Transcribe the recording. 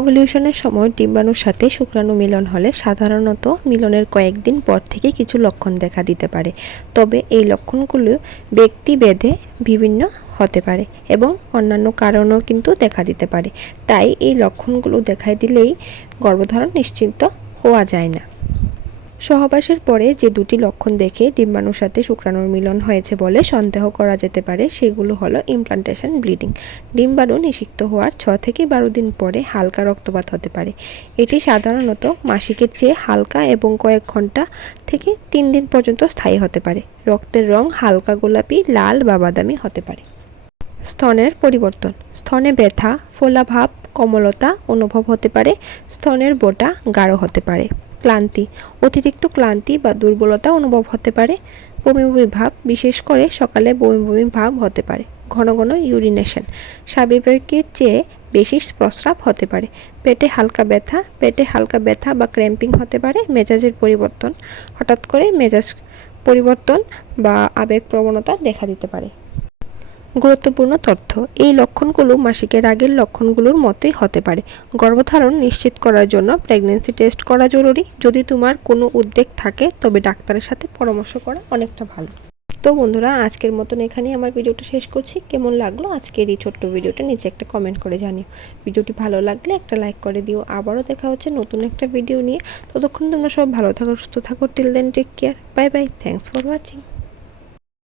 ওভলিউশনের সময় ডিম্বাণুর সাথে শুক্রাণু মিলন হলে সাধারণত মিলনের কয়েকদিন পর থেকে কিছু লক্ষণ দেখা দিতে পারে। তবে এই লক্ষণগুলো ব্যক্তি ব্যক্তিভেদে বিভিন্ন হতে পারে এবং অন্যান্য কারণও কিন্তু দেখা দিতে পারে। তাই এই লক্ষণগুলো দেখাই দিলেই গর্ভধারণ নিশ্চিন্ত হওয়া যায় না। সহবাসের পরে যে দুটি লক্ষণ দেখে ডিম্বাণুর সাথে শুক্রাণুর মিলন হয়েছে বলে সন্দেহ করা যেতে পারে, সেগুলো হলো ইমপ্লান্টেশন ব্লিডিং ডিম্বাণু নিষিক্ত হওয়ার ছ থেকে বারো দিন পরে হালকা রক্তপাত হতে পারে। এটি সাধারণত মাসিকের চেয়ে হালকা এবং কয়েক ঘণ্টা থেকে তিন দিন পর্যন্ত স্থায়ী হতে পারে। রক্তের রং হালকা গোলাপি, লাল বা বাদামি হতে পারে। স্তনের পরিবর্তন। স্তনে ব্যথা, ফোলাভাব, কমলতা অনুভব হতে পারে। স্তনের বোটা গাঢ় হতে পারে। ক্লান্তি, অতিরিক্ত ক্লান্তি বা দুর্বলতা অনুভব হতে পারে। বমি বমি ভাব, বিশেষ করে সকালে বমি বমি ভাব হতে পারে। ঘন ঘন ইউরিনেশন স্বাভাবিকের চেয়ে বেশি প্রস্রাব হতে পারে। পেটে হালকা ব্যথা, পেটে হালকা ব্যথা বা ক্র্যাম্পিং হতে পারে। মেজাজের পরিবর্তন, হঠাৎ করে মেজাজ পরিবর্তন বা আবেগ প্রবণতা দেখা দিতে পারে। গুরুত্বপূর্ণ তথ্য। এই লক্ষণগুলো মাসিকের আগের লক্ষণগুলোর মতোই হতে পারে। গর্ভধারণ নিশ্চিত করার জন্য প্রেগনেন্সি টেস্ট করা জরুরি। যদি তোমার কোনো উদ্বেগ থাকে, তবে ডাক্তারের সাথে পরামর্শ করা অনেকটা ভালো। তো বন্ধুরা, আজকের মতন এখানেই আমার ভিডিওটা শেষ করছি। কেমন লাগল আজকের এই ছোট্ট ভিডিওটা নিচে একটা কমেন্ট করে জানিও। ভিডিওটি ভালো লাগলে একটা লাইক করে দিও। আবারও দেখা হচ্ছে নতুন একটা ভিডিও নিয়ে। ততক্ষণ তোমরা সব ভালো থাকো, সুস্থ থাকো। Till then take care bye bye thanks for watching